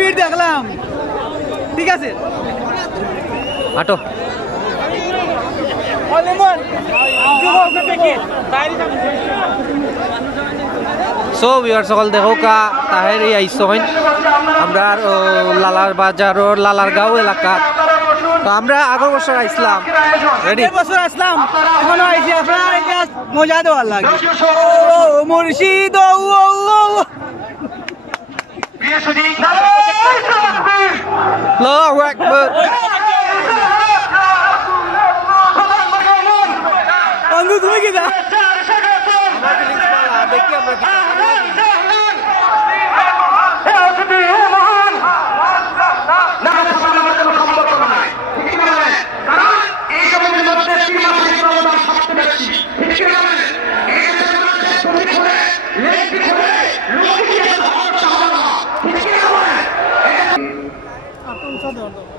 ভিড় দেখলাম ঠিক আছে আটো সো ভিউয়ার সকল দেখো কা তাহেরি আইসইন আমরা লালার বাজার লালার গাঁও এলাকা তো আমরা আগের বছর আইসলাম রেডি বছর আসলাম এখনো আইছি আপনারা মজা দেওয়ার লাগে ও মুর্শিদ ও আল্লাহু আকবার বন্ধু তুমি কি যা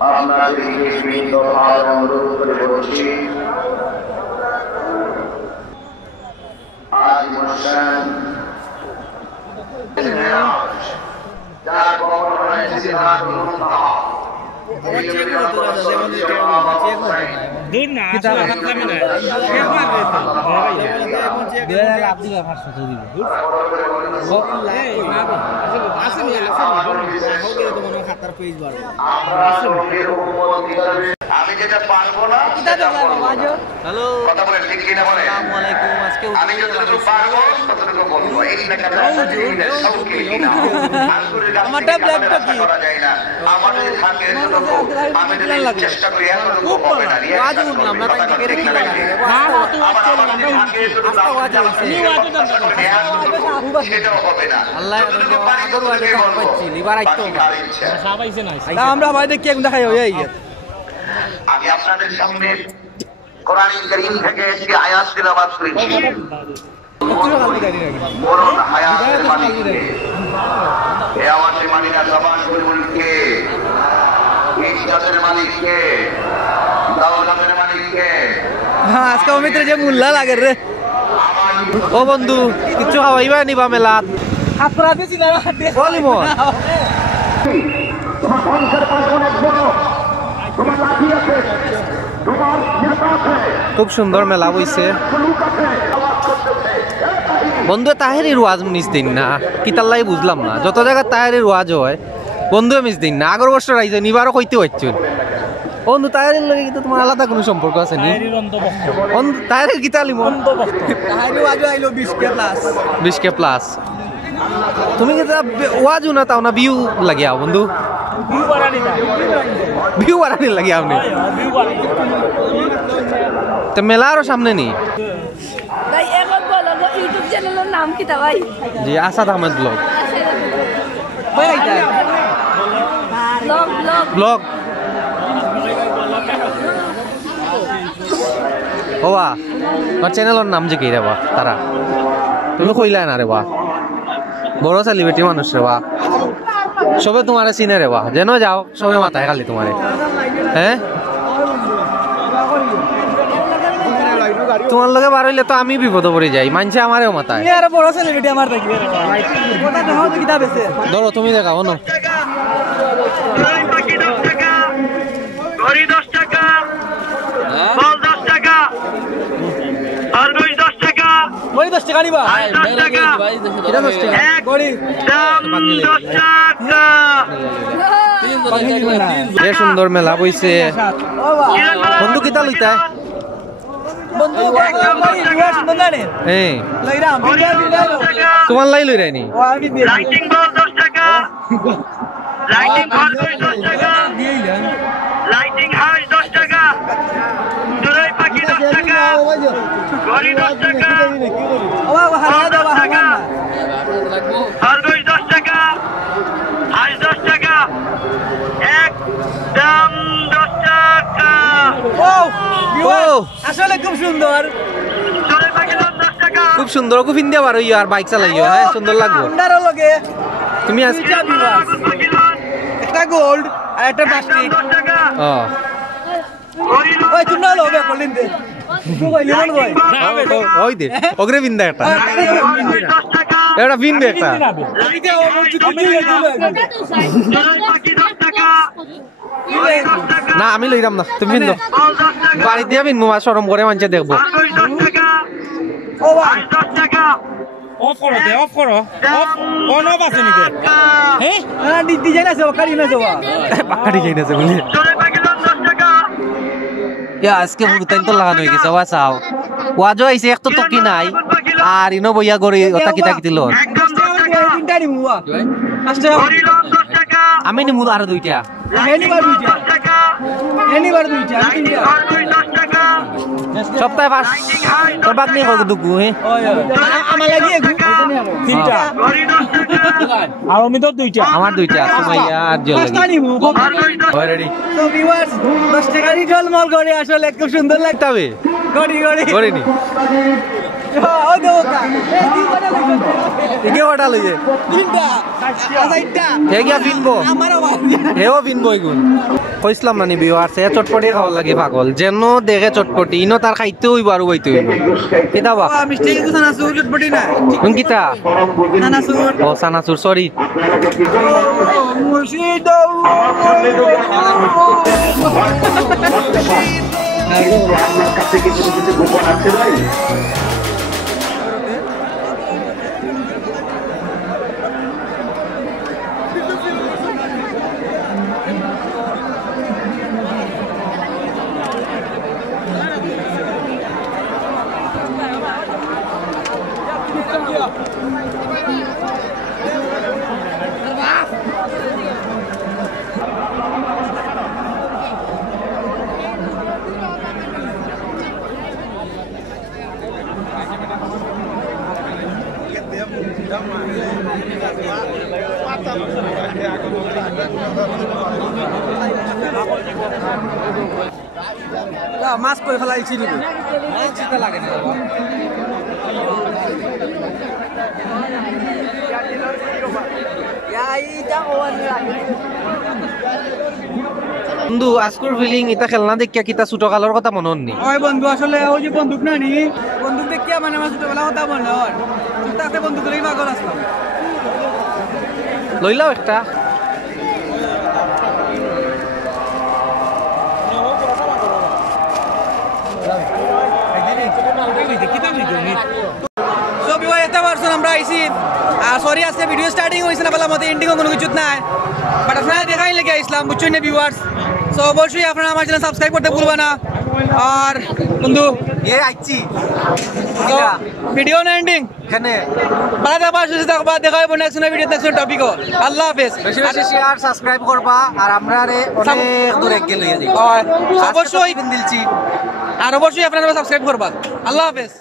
আপনাদেরকে বিনীতভাবে অনুরোধ করে বলছি আজ অনুষ্ঠান যার গভর্নমেন্ট সিদ্ধান্ত আমি যেটা পারবো না হ্যালো কথা বলে ঠিক কিনা বলে আসসালামু আলাইকুম আজকে আমি যতটুকু পারবো ততটুকু বলবো এই আমারটা ব্ল্যাকটা কি করা যায় না আমাদের থাকে আমি যদি চেষ্টা করি এতটুকু হবে না আজ উঠলাম না তাই থেকে রেখে সেটাও হবে না আল্লাহ আগর ওয়াজে কাম পাচ্ছি লিবার আইতো আমরা ভাই দেখি এক দেখাই হই আমি আপনাদের সামনে কোরআন কারীম থেকে একটি আয়াত তেলাওয়াত করেছি বলুন হায়াতের মালিক কে হে আমাদের মালিকা জবান বলুন কে ইজ্জতের মালিক কে দৌলতের মালিক কে হ্যাঁ আজকে অমিত্র যে মুল্লা লাগে রে ও বন্ধু কিছু খাওয়াইবা নিবা মেলাত আপনারা চিনা বলি মো তোমার বংশের পাশে অনেক বড় তোমার লাঠি আছে তোমার নেতা আছে খুব সুন্দর মেলা বইছে লোক আছে বন্ধু তাহেরির ওয়াজ মিস দিন না কিতাল্লাই বুঝলাম না যত জায়গা তাহেরির ওয়াজ হয় বন্ধু মিস দিন না আগর বছর আইছে নিবারও কইতে হচ্ছেন বন্ধু তাহেরির লগে কিন্তু তোমার আলাদা কোনো সম্পর্ক আছে নি বন্ধু তাহেরির কিতালি তাহারি ওয়াজ আইলো 20K প্লাস তুমি কি ওয়াজও না তাও না ভিউ লাগিয়া বন্ধু ভিউ বাড়ানি লাগিয়া আপনি তো মেলারও সামনে নি ভাই এখন বলো ইউটিউব চ্যানেলের নাম কি তা ভাই জি আসাদ আহমেদ ব্লগ ভাই আইতা ব্লগ ব্লগ ওবা আমার চ্যানেলের নাম যে কি রে বা তারা তুমি কইলা না রে বা বড় সেলিব্রিটি মানুষ রে বা সবে তোমারে চিনে রে বা যেন যাও সবে মাথায় খালি তোমারে হ্যাঁ তোমার লগে বার হইলে তো আমি বিপদে পড়ে যাই মানছে আমারেও মাথায় তুমি আর বড় সেলিব্রিটি আমার দেখি কথা দেখো তো কিতা বেছে ধরো তুমি দেখাও না বাকি 10 টাকা ঘড়ি 10 টাকা বল 10 টাকা আর 10 টাকা বড়ি 10 টাকা নিবা 10 টাকা এটা 10 টাকা বড়ি দাম 10 টাকা এ সুন্দর মেলা বইছে বন্ধু কিতা লইতা বন্ধু বড়ি রিওয়াজ বন্ধনে হ্যাঁ লইরাম বিদায় তোমার লাই লই রাইনি ও আমি দিয়ে লাইটিং বল 10 টাকা লাইটিং ঘর 10 টাকা লাইটিং হাউস 10 টাকা দুরাই পাখি 10 টাকা ঘড়ি 10 টাকা ও বাবা হারা দাও বাবা আর 10 টাকা হাউস 10 টাকা একদম 10 টাকা ও আসলে খুব সুন্দর দুরাই পাখি 10 টাকা খুব সুন্দর খুব ইন্ডিয়া বার হইও আর বাইক চালাইও হ্যাঁ সুন্দর লাগবে আন্ডারও লগে তুমি আজ দুইটা বিভাগ একটা গোল্ড আর একটা প্লাস্টিক 10 টাকা ও ওই তুমি না লগে কলিন দে তুই কইলি মন কই ওই দে ওগরে বিন্দা এটা 10 টাকা এটা ভিন একটা না আমি লইরাম না তুমি ভিন বাড়ি দিয়া ভিন মুমা শরম করে মানুষে দেখবো অফ করো দে অফ করো অন অফ আছে নিতে হ্যাঁ ডিজাইন আছে ওকারি না যাওয়া পাকাড়ি যাই না যে বলি আজকে ফুরতাইন তো লাগানো হয়ে গেছে ওয়া চাও ওয়াজও আইছে এক তো টকি নাই আর ইনো বইয়া গড়ি ওটা কিতা কিতিল তিনটা নিমু ওয়া আমি নিমু আর দুইটা এনিবার দুইটা সপ্তাহে পাঁচ তোর বাদ নেই কত দুকু হে আমার লাগি তিনটা আর আমি তো দুইটা আমার দুইটা সুমাইয়া আর জল লাগি নিমু অলরেডি তো ভিউয়ার্স 10 টাকা ঝলমল করে আসলে খুব সুন্দর লাগে তবে গড়ি করিনি ও দেওকা এই দিবানা লাগবে একে ওটা লইছে তিনটা আচ্ছা হে গিয়া বিনবো আমার হেও বিনবো এগুন কইছিলাম না নিবি আর সে চটপটি খাওয়া লাগে পাগল যেন দেখে চটপটি ইনো তার খাইতে হইব আর হইতে হইব কিতা বা মিষ্টি কিছু সানাসুর চটপটি না কোন কিতা সানাসুর ও সানাসুর সরি মুর্শিদ আপনার কাছে কিছু কিছু গোপন আছে ভাই মাছ কই ফেলাইছি নিব চিন্তা লাগে না বন্ধু আজকুর ফিলিং এটা খেলনা দেখিয়া কিতা ছোট কালের কথা মনে হননি ওই বন্ধু আসলে ওই যে বন্দুক না নি বন্দুক দেখিয়া মানে আমার ছোটবেলা কথা মনে হয় তাতে বন্দুক লই পাগল আসলাম লইলাও একটা আমরা আইছি সরি আজকে ভিডিও স্টার্টিং হয়েছে না বলা মতো এন্ডিংও কোনো কিছু নাই বাট আপনারা দেখাই লেগে আসলাম বুঝছেন না ভিউয়ার্স সো অবশ্যই আপনারা আমার চ্যানেল সাবস্ক্রাইব করতে ভুলবেন না আর বন্ধু আইছি ভিডিও না এন্ডিং এখানে বাড়া পাশে থাকবা দেখা হবে নেক্সট ভিডিও নেক্সট টপিক আল্লাহ হাফেজ বেশি বেশি শেয়ার সাবস্ক্রাইব করবা আর আমরা অনেক দূরে গেলে অবশ্যই দিলছি আর অবশ্যই আপনারা সাবস্ক্রাইব করবা আল্লাহ হাফেজ